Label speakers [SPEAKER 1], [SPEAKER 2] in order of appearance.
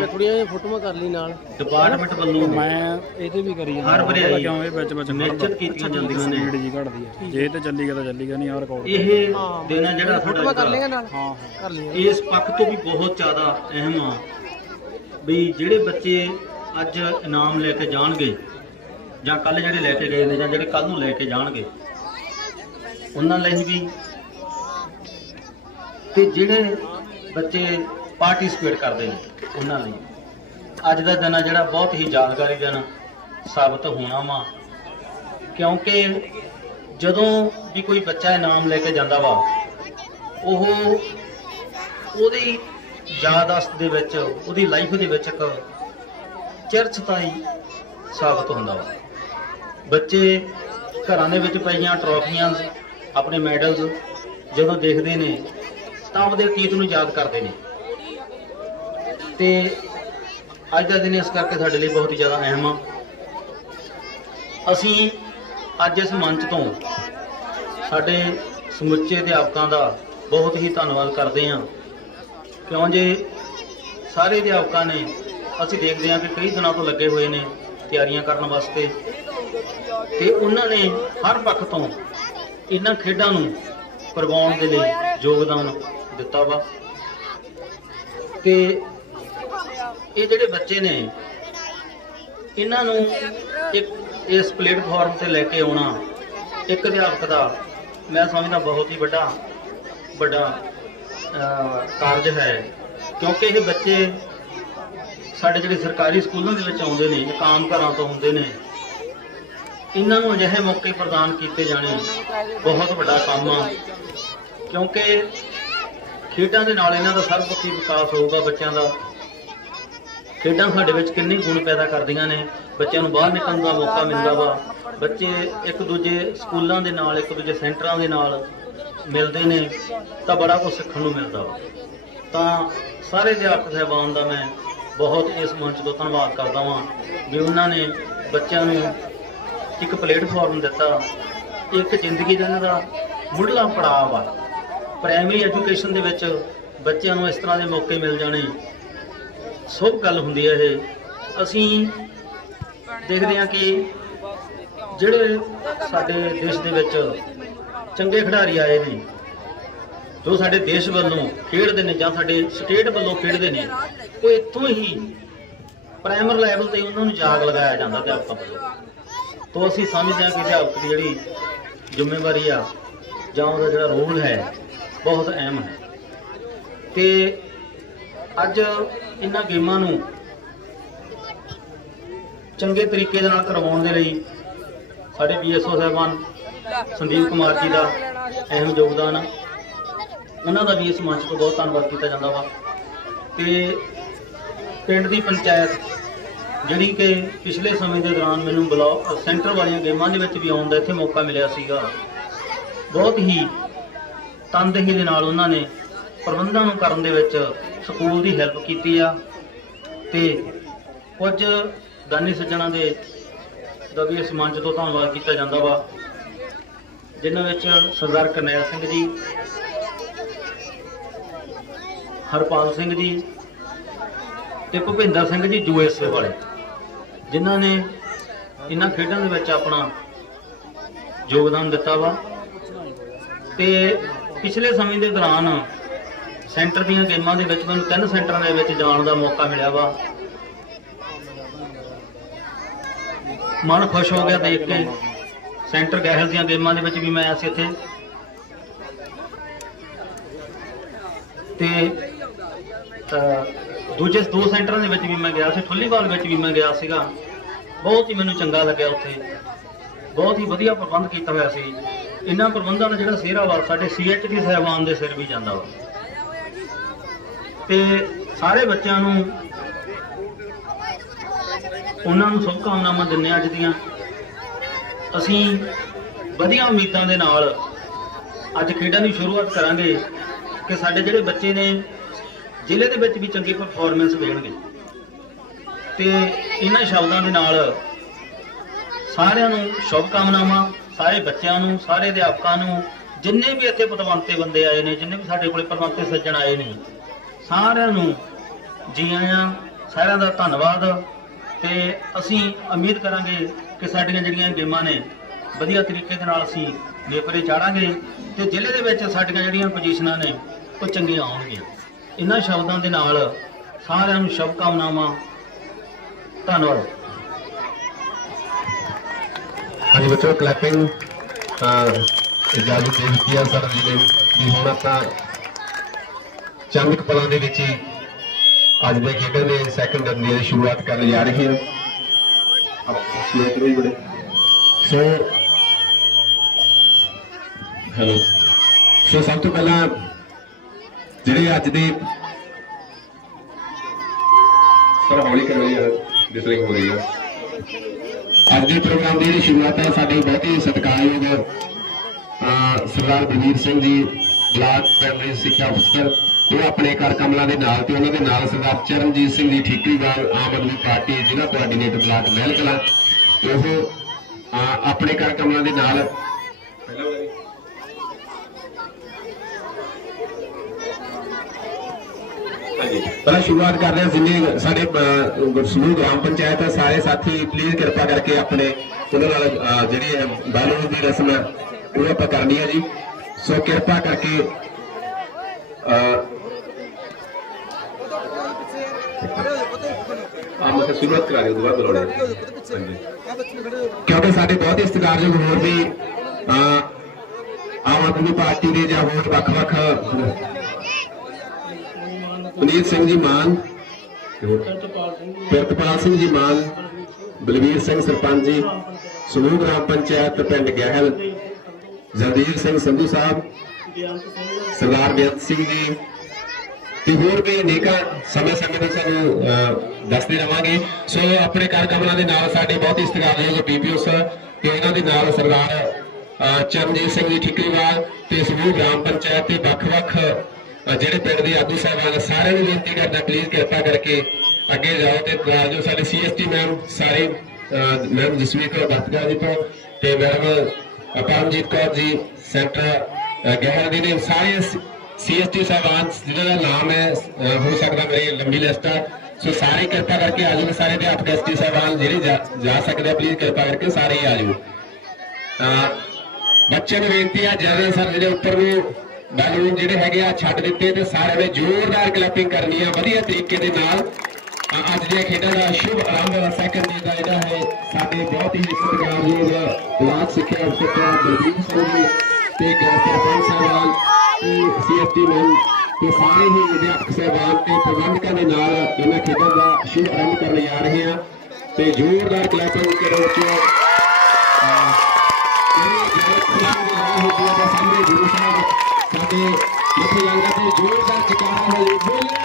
[SPEAKER 1] ਨੇ
[SPEAKER 2] ਥੋੜੀਆਂ ਜਿਹੀਆਂ ਫੋਟੋਆਂ ਕਰ ਲਈ ਨਾਲ।
[SPEAKER 1] ਡਿਪਾਰਟਮੈਂਟ ਵੱਲੋਂ
[SPEAKER 3] ਮੈਂ ਇਹਦੇ ਵੀ ਕਰੀ ਜਾਂਦਾ।
[SPEAKER 1] ਹਰ ਵਰਿਆਈ
[SPEAKER 3] ਕਿਉਂ ਇਹ ਵਿੱਚ ਵਿੱਚ
[SPEAKER 1] ਨਿਸ਼ਚਿਤ ਕੀਤੀਆਂ ਜਾਂਦੀਆਂ ਨੇ।
[SPEAKER 3] ਸਪੀਡ ਜੀ ਘਟਦੀ ਹੈ ਜੇ ਤੇ ਚੱਲੀ ਗਿਆ ਤਾਂ ਚੱਲੀ ਗਿਆ ਨਹੀਂ ਆ ਰਿਕਾਰਡ
[SPEAKER 1] ਇਹ ਦਿਨ ਆ ਜਿਹੜਾ
[SPEAKER 2] ਫੋਟੋਆਂ ਕਰ ਲੇਗਾ ਨਾਲ।
[SPEAKER 3] ਹਾਂ
[SPEAKER 2] ਕਰ ਲਈਆਂ।
[SPEAKER 1] ਇਸ ਪੱਖ ਤੋਂ ਵੀ ਬਹੁਤ ਜ਼ਿਆਦਾ ਅਹਿਮ ਆ ਵੀ ਜਿਹੜੇ ਬੱਚੇ ਅੱਜ ਇਨਾਮ ਲੈ ਕੇ ਜਾਣਗੇ ਜਾਂ ਕੱਲ ਜਿਹੜੇ ਲੈ ਕੇ ਗਏ ਨੇ ਜਾਂ ਜਿਹੜੇ ਕੱਲ ਨੂੰ ਲੈ ਕੇ ਜਾਣਗੇ ਉਹਨਾਂ ਲਈ ਵੀ ਤੇ ਜਿਹੜੇ ਬੱਚੇ ਪਾਰਟਿਸਿਪੇਟ ਕਰਦੇ ਨੇ ਉਹਨਾਂ ਲਈ। ਅੱਜ ਦਾ ਦਿਨ ਆ ਜਿਹੜਾ ਬਹੁਤ ਹੀ ਯਾਦਗਾਰੀ ਦਿਨ ਸਾਬਤ ਹੋਣਾ ਵਾ। ਕਿਉਂਕਿ ਜਦੋਂ ਵੀ ਕੋਈ ਬੱਚਾ ਇਨਾਮ ਲੈ ਕੇ ਜਾਂਦਾ ਵਾ, ਉਹ ਉਹਦੀ ਯਾਦਾਸ਼ਤ ਦੇ ਵਿੱਚ, ਉਹਦੀ ਲਾਈਫ ਦੇ ਵਿੱਚ ਇੱਕ ਚਰਚਤਾਈ ਸਾਬਤ ਹੁੰਦਾ ਵਾ। ਬੱਚੇ ਘਰਾਂ ਦੇ ਵਿੱਚ ਪਈਆਂ ਟਰੋਫੀਆਂ, ਆਪਣੇ ਮੈਡਲਸ ਜਦੋਂ ਦੇਖਦੇ ਨੇ, ਤਾਂ ਉਹਦੇ ਅਤੀਤ ਨੂੰ ਯਾਦ ਕਰਦੇ ਨੇ। ਤੇ ਅੱਜ ਦਾ ਦਿਨ ਇਸ ਕਰਕੇ ਸਾਡੇ ਲਈ ਬਹੁਤ ਹੀ ਜ਼ਿਆਦਾ ਅਹਿਮ ਆ। ਅਸੀਂ ਅੱਜ ਇਸ ਮੰਚ ਤੋਂ ਸਾਡੇ ਸਮੁੱਚੇ ਅਧਿਆਪਕਾਂ ਦਾ ਬਹੁਤ ਹੀ ਧੰਨਵਾਦ ਕਰਦੇ ਹਾਂ। ਕਿਉਂ ਜੇ ਸਾਰੇ ਅਧਿਆਪਕਾਂ ਨੇ ਅਸੀਂ ਦੇਖਦੇ ਹਾਂ ਕਿ ਕਈ ਦਿਨਾਂ ਤੋਂ ਲੱਗੇ ਹੋਏ ਨੇ ਤਿਆਰੀਆਂ ਕਰਨ ਵਾਸਤੇ ਤੇ ਉਹਨਾਂ ਨੇ ਹਰ ਪੱਖ ਤੋਂ ਇਹਨਾਂ ਖੇਡਾਂ ਨੂੰ ਕਰਵਾਉਣ ਦੇ ਲਈ ਯੋਗਦਾਨ ਦਿੱਤਾ ਵਾ। ਤੇ ਇਹ ਜਿਹੜੇ ਬੱਚੇ ਨੇ, ਇਹਨਾਂ ਨੂੰ ਇੱਕ ਇਸ ਪਲੇਟਫਾਰਮ ਤੇ ਲੈ ਕੇ ਆਉਣਾ, ਇੱਕ ਅਧਿਆਪਕ ਦਾ, ਮੈਂ ਸਮਝਦਾ ਬਹੁਤ ਹੀ ਵੱਡਾ ਵੱਡਾ ਕਾਰਜ ਹੈ। ਕਿਉਂਕਿ ਇਹ ਬੱਚੇ ਸਾਡੇ ਜਿਹੜੇ ਸਰਕਾਰੀ ਸਕੂਲਾਂ ਦੇ ਵਿੱਚ ਆਉਂਦੇ ਨੇ ਇਹ ਆਮ ਘਰਾਂ ਤੋਂ ਹੁੰਦੇ ਨੇ, ਇਹਨਾਂ ਨੂੰ ਅਜਿਹੇ ਮੌਕੇ ਪ੍ਰਦਾਨ ਕੀਤੇ ਜਾਣੇ ਬਹੁਤ ਵੱਡਾ ਕੰਮ ਆ। ਕਿਉਂਕਿ ਖੇਡਾਂ ਦੇ ਨਾਲ ਇਹਨਾਂ ਦਾ ਸਰਬਪੱਖੀ ਵਿਕਾਸ ਹੋਊਗਾ ਬੱਚਿਆਂ ਦਾ। ਖੇਡਾਂ ਸਾਡੇ ਵਿੱਚ ਕਿੰਨੇ ਗੁਣ ਪੈਦਾ ਕਰਦੀਆਂ ਨੇ। ਬੱਚਿਆਂ ਨੂੰ ਬਾਹਰ ਨਿਕਲਣ ਦਾ ਮੌਕਾ ਮਿਲਦਾ ਵਾ। ਬੱਚੇ ਇੱਕ ਦੂਜੇ ਸਕੂਲਾਂ ਦੇ ਨਾਲ, ਇੱਕ ਦੂਜੇ ਸੈਂਟਰਾਂ ਦੇ ਨਾਲ ਮਿਲਦੇ ਨੇ, ਤਾਂ ਬੜਾ ਕੁਝ ਸਿੱਖਣ ਨੂੰ ਮਿਲਦਾ ਵਾ। ਤਾਂ ਸਾਰੇ ਅਧਿਆਪਕ ਸਹਿਬਾਨ ਦਾ ਮੈਂ ਬਹੁਤ ਇਸ ਮੰਚ ਤੋਂ ਧੰਨਵਾਦ ਕਰਦਾ ਹਾਂ ਵੀ ਉਹਨਾਂ ਨੇ ਬੱਚਿਆਂ ਨੂੰ ਇੱਕ ਪਲੇਟਫਾਰਮ ਦਿੱਤਾ। ਇੱਕ ਜ਼ਿੰਦਗੀ ਦਾ ਇਹਨਾਂ ਦਾ ਮੁੱਢਲਾ ਪੜਾਅ ਵਾ। ਪ੍ਰਾਇਮਰੀ ਐਜੂਕੇਸ਼ਨ ਦੇ ਵਿੱਚ ਬੱਚਿਆਂ ਨੂੰ ਇਸ ਤਰ੍ਹਾਂ ਦੇ ਮੌਕੇ ਮਿਲ ਜਾਣੇ। ਸੁਭ ਗੱਲ ਹੁੰਦੀ ਹੈ ਇਹ। ਅਸੀਂ ਦੇਖਦੇ ਹਾਂ ਕਿ ਜਿਹੜੇ ਸਾਡੇ ਦੇਸ਼ ਦੇ ਵਿੱਚ ਚੰਗੇ ਖਿਡਾਰੀ ਆਏ ਨੇ, ਜੋ ਸਾਡੇ ਦੇਸ਼ ਵੱਲੋਂ ਖੇਡਦੇ ਨੇ ਜਾਂ ਸਾਡੇ ਸਟੇਟ ਵੱਲੋਂ ਖੇਡਦੇ ਨੇ, ਉਹ ਇੱਥੋਂ ਹੀ ਪ੍ਰਾਇਮਰ ਲੈਵਲ ਤੇ ਉਹਨਾਂ ਨੂੰ ਜਾਗ ਲਗਾਇਆ ਜਾਂਦਾ ਅਧਿਆਪਕਾਂ ਵੱਲੋਂ। ਤੋਂ ਅਸੀਂ ਸਮਝਦੇ ਹਾਂ ਕਿ ਅਧਿਆਪਕ ਦੀ ਜਿਹੜੀ ਜ਼ਿੰਮੇਵਾਰੀ ਆ ਜਾਂ ਉਹਦਾ ਜਿਹੜਾ ਰੋਲ ਹੈ, ਬਹੁਤ ਅਹਿਮ ਹੈ। ਤੇ ਅੱਜ ਇਹਨਾਂ ਗੇਮਾਂ ਨੂੰ ਚੰਗੇ ਤਰੀਕੇ ਦੇ ਨਾਲ ਕਰਵਾਉਣ ਦੇ ਲਈ ਸਾਡੇ ਪੀਐਸਓ ਸਾਹਿਬਾਨ ਸੰਦੀਪ ਕੁਮਾਰ ਜੀ ਦਾ ਅਹਿਮ ਯੋਗਦਾਨ ਆ। ਉਹਨਾਂ ਦਾ ਵੀ ਇਸ ਮੰਚ ਤੋਂ ਬਹੁਤ ਧੰਨਵਾਦ ਕੀਤਾ ਜਾਂਦਾ ਵਾ। ਤੇ ਪਿੰਡ ਦੀ ਪੰਚਾਇਤ ਜਿਹੜੀ ਕਿ ਪਿਛਲੇ ਸਮੇਂ ਦੇ ਦੌਰਾਨ ਮੈਨੂੰ ਬਲਾਕ ਸੈਂਟਰ ਵਾਲੀਆਂ ਗੇਮਾਂ ਦੇ ਵਿੱਚ ਵੀ ਆਉਣ ਦਾ ਇੱਥੇ ਮੌਕਾ ਮਿਲਿਆ ਸੀਗਾ। ਬਹੁਤ ਹੀ ਤਨਦੇਹੀ ਦੇ ਨਾਲ ਉਹਨਾਂ ਨੇ ਪ੍ਰਬੰਧਾਂ ਨੂੰ ਕਰਨ ਦੇ ਵਿੱਚ ਸਕੂਲ ਦੀ ਹੈਲਪ ਕੀਤੀ ਆ ਤੇ ਕੁਝ ਦਾਨੀ ਸੱਜਣਾ ਦੇ ਦਾ ਵੀ ਇਸ ਮੰਚ ਤੋਂ ਧੰਨਵਾਦ ਕੀਤਾ ਜਾਂਦਾ ਵਾ, ਜਿਨ੍ਹਾਂ ਵਿੱਚ ਸਰਦਾਰ ਕਰਨੈਲ ਸਿੰਘ ਜੀ, ਹਰਪਾਲ ਸਿੰਘ ਜੀ ਤੇ ਭੁਪਿੰਦਰ ਸਿੰਘ ਜੀ ਯੂਐਸਏ ਵਾਲੇ, ਜਿਨ੍ਹਾਂ ਨੇ ਇਹਨਾਂ ਖੇਡਾਂ ਦੇ ਵਿੱਚ ਆਪਣਾ ਯੋਗਦਾਨ ਦਿੱਤਾ ਵਾ ਤੇ ਪਿਛਲੇ ਸਮੇਂ ਦੇ ਦੌਰਾਨ ਸੈਂਟਰ ਦੀਆਂ ਗੇਮਾਂ ਦੇ ਵਿੱਚ ਮੈਨੂੰ ਤਿੰਨ ਸੈਂਟਰਾਂ ਦੇ ਵਿੱਚ ਜਾਣ ਦਾ ਮੌਕਾ ਮਿਲਿਆ ਵਾ। ਮਨ ਖੁਸ਼ ਹੋ ਗਿਆ ਦੇਖ ਕੇ। ਸੈਂਟਰ ਗਹਿਲ ਦੀਆਂ ਗੇਮਾਂ ਦੇ ਵਿੱਚ ਵੀ ਮੈਂ ਆਇਆ ਸੀ ਇੱਥੇ। ਤੇ ਦੂਜੇ ਦੋ ਸੈਂਟਰਾਂ ਦੇ ਵਿੱਚ ਵੀ ਮੈਂ ਗਿਆ ਸੀ। ਠੁੱਲੀਵਾਲ ਵਿੱਚ ਵੀ ਮੈਂ ਗਿਆ ਸੀਗਾ। ਬਹੁਤ ਹੀ ਮੈਨੂੰ ਚੰਗਾ ਲੱਗਿਆ ਉੱਥੇ। ਬਹੁਤ ਹੀ ਵਧੀਆ ਪ੍ਰਬੰਧ ਕੀਤਾ ਹੋਇਆ ਸੀ। ਇਹਨਾਂ ਪ੍ਰਬੰਧਾਂ ਦਾ ਜਿਹੜਾ ਸਿਹਰਾ ਵਾ ਸਾਡੇ ਸੀਐਚਡੀ ਸਾਹਿਬਾਨ ਦੇ ਸਿਰ ਵੀ ਜਾਂਦਾ ਵਾ। ਤੇ ਸਾਰੇ ਬੱਚਿਆਂ ਨੂੰ ਉਹਨਾਂ ਨੂੰ ਸ਼ੁਭਕਾਮਨਾਵਾਂ ਦਿੰਦੇ ਹਾਂ ਅੱਜ ਦੀਆਂ। ਅਸੀਂ ਵਧੀਆ ਉਮੀਦਾਂ ਦੇ ਨਾਲ ਅੱਜ ਖੇਡਾਂ ਦੀ ਸ਼ੁਰੂਆਤ ਕਰਾਂਗੇ ਕਿ ਸਾਡੇ ਜਿਹੜੇ ਬੱਚੇ ਨੇ, ਜ਼ਿਲ੍ਹੇ ਦੇ ਵਿੱਚ ਵੀ ਚੰਗੀ ਪਰਫਾਰਮੈਂਸ ਦੇਣਗੇ। ਤੇ ਇਹਨਾਂ ਸ਼ਬਦਾਂ ਦੇ ਨਾਲ ਸਾਰਿਆਂ ਨੂੰ ਸ਼ੁਭਕਾਮਨਾਵਾਂ, ਸਾਰੇ ਬੱਚਿਆਂ ਨੂੰ, ਸਾਰੇ ਅਧਿਆਪਕਾਂ ਨੂੰ, ਜਿੰਨੇ ਵੀ ਇੱਥੇ ਪਤਵੰਤੇ ਬੰਦੇ ਆਏ ਨੇ, ਜਿੰਨੇ ਵੀ ਸਾਡੇ ਕੋਲੇ ਪਰਵੰਤੇ ਸੱਜਣ ਆਏ ਨੇ ਸਾਰਿਆਂ ਨੂੰ ਜੀ ਆਇਆਂ ਸਾਰਿਆਂ ਦਾ ਧੰਨਵਾਦ ਤੇ ਅਸੀਂ ਉਮੀਦ ਕਰਾਂਗੇ ਕਿ ਸਾਡੀਆਂ ਜਿਹੜੀਆਂ ਗੇਮਾਂ ਨੇ ਵਧੀਆ ਤਰੀਕੇ ਦੇ ਨਾਲ ਅਸੀਂ ਨੇਪਰੇ ਚਾੜਾਂਗੇ ਤੇ ਜ਼ਿਲ੍ਹੇ ਦੇ ਵਿੱਚ ਸਾਡੀਆਂ ਜਿਹੜੀਆਂ ਪੋਜੀਸ਼ਨਾਂ ਨੇ ਉਹ ਚੰਗੀਆਂ ਆਉਣਗੀਆਂ। ਇਹਨਾਂ ਸ਼ਬਦਾਂ ਦੇ ਨਾਲ ਸਾਰਿਆਂ ਨੂੰ ਸ਼ੁਭ ਕਾਮਨਾਵਾਂ ਧੰਨਵਾਦ।
[SPEAKER 2] ਹਾਂਜੀ ਬੱਚੋ ਕਲੈਪਿੰਗ ਇਜਾਜ਼ਤ ਦੇ ਦਿੱਤੀ ਆ ਸਰ ਜੀ ਨੇ ਹੁਣ ਆਪਾਂ ਚੰਦ ਪਲਾਂ ਦੇ ਵਿੱਚ ਹੀ ਅੱਜ ਦੇ ਖੇਡਾਂ ਦੇ ਸੈਕੰਡ ਰਨ ਦੀ ਸ਼ੁਰੂਆਤ ਕਰਨ ਜਾ ਰਹੇ ਹਾਂ। ਆਪ ਵੀ ਬੜੇ। ਸੋ, ਹੈਲੋ। ਸੋ, ਸਭ ਤੋਂ ਪਹਿਲਾਂ ਜਿਹੜੇ ਅੱਜ ਦੇ ਸਰ ਹੌਲੀ ਕਰੋ ਯਾਰ ਡਿਸਲਿੰਗ ਹੋ ਰਹੀ ਹੈ ਅੱਜ ਦੇ ਪ੍ਰੋਗਰਾਮ ਦੀ ਜਿਹੜੀ ਸ਼ੁਰੂਆਤ ਹੈ ਸਾਡੇ ਬਹੁਤ ਹੀ ਸਤਿਕਾਰਯੋਗ ਸਰਦਾਰ ਬਲਵੀਰ ਸਿੰਘ ਜੀ, ਬਲਾਕ ਪ੍ਰਾਇਮਰੀ ਸਿੱਖਿਆ ਅਫਸਰ ਉਹ ਆਪਣੇ ਕਰ ਕਮਲਾਂ ਦੇ ਨਾਲ ਤੇ ਉਹਨਾਂ ਦੇ ਨਾਲ ਸਰਦਾਰ ਚਰਨਜੀਤ ਸਿੰਘ ਜੀ ਠੀਕਰੀਵਾਲ ਆਮ ਆਦਮੀ ਪਾਰਟੀ ਜ਼ਿਲ੍ਹਾ ਕੋਆਰਡੀਨੇਟਰ ਬਲਾਕ ਮਹਿਲ ਕਲਾਂ ਉਹ ਆਪਣੇ ਕਰ ਕਮਲਾਂ ਦੇ ਨਾਲ ਪਹਿਲਾਂ ਸ਼ੁਰੂਆਤ ਕਰਦੇ ਹਾਂ ਜਿੰਨੇ ਸਾਡੇ ਸਮੂਹ ਗ੍ਰਾਮ ਪੰਚਾਇਤ ਹੈ ਸਾਰੇ ਸਾਥੀ ਪਲੀਜ਼ ਕਿਰਪਾ ਕਰਕੇ ਆਪਣੇ ਉਹਨਾਂ ਨਾਲ ਅਹ, ਜਿਹੜੀ ਬਾਲੂ ਦੀ ਰਸਮ ਹੈ ਉਹ ਆਪਾਂ ਕਰਨੀ ਹੈ ਜੀ। ਸੋ ਕਿਰਪਾ ਕਰਕੇ ਆਪ ਸ਼ੁਰੂਆਤ ਕਰਾ ਦਿਓ ਦੁਬਾਰਾ ਬੁਲਾਉਣੇ ਕਿਉਂਕਿ ਸਾਡੇ ਬਹੁਤ ਹੀ ਸਤਿਕਾਰਯੋਗ ਹੋਰ ਵੀ ਆਮ ਆਦਮੀ ਪਾਰਟੀ ਦੇ ਜਾਂ ਹੋਰ ਵੱਖ-ਵੱਖ ਪੁਨੀਤ ਸਿੰਘ ਜੀ ਮਾਨ, ਪ੍ਰਿਤਪਾਲ ਸਿੰਘ ਜੀ ਮਾਨ, ਬਲਵੀਰ ਸਿੰਘ ਸਰਪੰਚ ਜੀ, ਸਮੂਹ ਗ੍ਰਾਮ ਪੰਚਾਇਤ ਪਿੰਡ ਗਹਿਲ ਜਗਦੀਰ ਸਿੰਘ ਸੰਧੂ ਸਾਹਿਬ, ਸਰਦਾਰ ਬੇਅੰਤ ਸਿੰਘ ਜੀ ਤੇ ਹੋਰ ਵੀ ਅਨੇਕਾਂ ਸਮੇਂ ਸਮੇਂ ਤੇ ਸਾਨੂੰ ਦੱਸਦੇ ਰਵਾਂਗੇ। ਸੋ ਆਪਣੇ ਕਾਰਕਮਲਾਂ ਦੇ ਨਾਲ ਸਾਡੇ ਬਹੁਤ ਹੀ ਸਤਿਕਾਰਯੋਗ ਤੇ ਉਹਨਾਂ ਦੇ ਨਾਲ ਸਰਦਾਰ ਚਰਨਜੀਤ ਸਿੰਘ ਜੀ ਠਿਕਰੀਵਾਲ ਤੇ ਸਮੂਹ ਗ੍ਰਾਮ ਪੰਚਾਇਤ ਤੇ ਵੱਖ-ਵੱਖ ਜਿਹੜੇ ਪਿੰਡ ਦੇ ਆਗੂ ਸਾਹਿਬਾਨ ਸਾਰਿਆਂ ਨੂੰ ਬੇਨਤੀ ਕਰਦਾ ਪਲੀਜ਼ ਕਿਰਪਾ ਕਰਕੇ ਅੱਗੇ ਜਾਓ ਤੇ ਜੋ ਸਾਡੇ ਸੀਐਸਟੀ ਮੈਮ ਸਾਰੇ ਅਹ, ਮੈਮ ਜਸਵੀਰ ਕੌਰ ਬਖਤਗੜ ਜੀ ਤੋਂ ਤੇ ਮੈਡਮ ਪਰਮਜੀਤ ਕੌਰ ਜੀ ਸੈਂਟਰ ਗਹਿਰ ਦੇ ਨੇ ਸਾਰੇ ਸੀਐਸਟੀ ਸਾਹਿਬਾਨ ਜਿਹਨਾਂ ਦਾ ਨਾਮ ਹੈ ਹੋ ਸਕਦਾ ਮੇਰੀ ਲੰਬੀ ਲਿਸਟ ਆ। ਸੋ ਸਾਰੇ ਕਿਰਪਾ ਕਰਕੇ ਆ ਜਾਓ ਸਾਰੇ ਅਧਿਆਪਕ ਐਸਟੀ ਸਾਹਿਬਾਨ ਜਿਹੜੇ ਜਾ- ਸਕਦੇ ਆ ਪਲੀਜ਼ ਕਿਰਪਾ ਕਰਕੇ ਸਾਰੇ ਆ ਜਾਓ। ਅਹ, ਬੱਚਿਆਂ ਨੂੰ ਬੇਨਤੀ ਆ ਜਨਰਲ ਸਰ ਜਿਹੜੇ ਉੱਪਰ ਨੂੰ ਬੈਲੂਨ ਜਿਹੜੇ ਹੈਗੇ ਆ ਛੱਡ ਦਿੱਤੇ ਤੇ ਸਾਰੇ ਨੇ ਜ਼ੋਰਦਾਰ ਕਲੈਪਿੰਗ ਕਰਨੀ ਆ ਵਧੀਆ ਤਰੀਕੇ ਦੇ ਨਾਲ। ਅੱਜ ਦੀਆਂ ਖੇਡਾਂ ਦਾ ਸ਼ੁਭ ਆਰੰਭ ਸੈਕੰਡ ਡੇ ਦਾ ਜਿਹੜਾ ਹੈ ਸਾਡੇ ਬਹੁਤ ਹੀ ਸਤਿਕਾਰਯੋਗ ਬਲਾਕ ਸਿੱਖਿਆ ਅਫਸਰ ਬਲਬੀਰ ਸਿੰਘ ਤੇ ਗ੍ਰਾਮ ਸਰਪੰਚ ਸਾਹਿਬਾਨ। ਤੇ ਸੀਐਸਟੀ ਮੈਨ ਤੇ ਸਾਰੇ ਹੀ ਵਿਦਿਆਰਥੀ ਸਾਹਿਬਾਨ ਤੇ ਪ੍ਰਬੰਧਕਾਂ ਦੇ ਨਾਲ ਇਹਨਾਂ ਖੇਡਾਂ ਦਾ ਸ਼ੁਭ ਆਰੰਭ ਕਰਨ ਜਾ ਰਹੇ ਹਾਂ ਤੇ ਜ਼ੋਰਦਾਰ ਕਲੈਪਿੰਗ ਕਰੋ ਬੱਚਿਓ ਮੇਰੇ ਜੈ ਖੁਦਾਮ ਦੇ ਨਾਮ ਹੋ ਗਿਆ ਸਾਹਮਣੇ ਗੁਰੂ ਸਾਹਿਬ ਸਾਡੇ ਇੱਥੇ ਲੰਗਰ ਤੇ ਜ਼ੋਰਦਾਰ ਜਕਾਰਾ ਹੈ ਬੋਲੇ।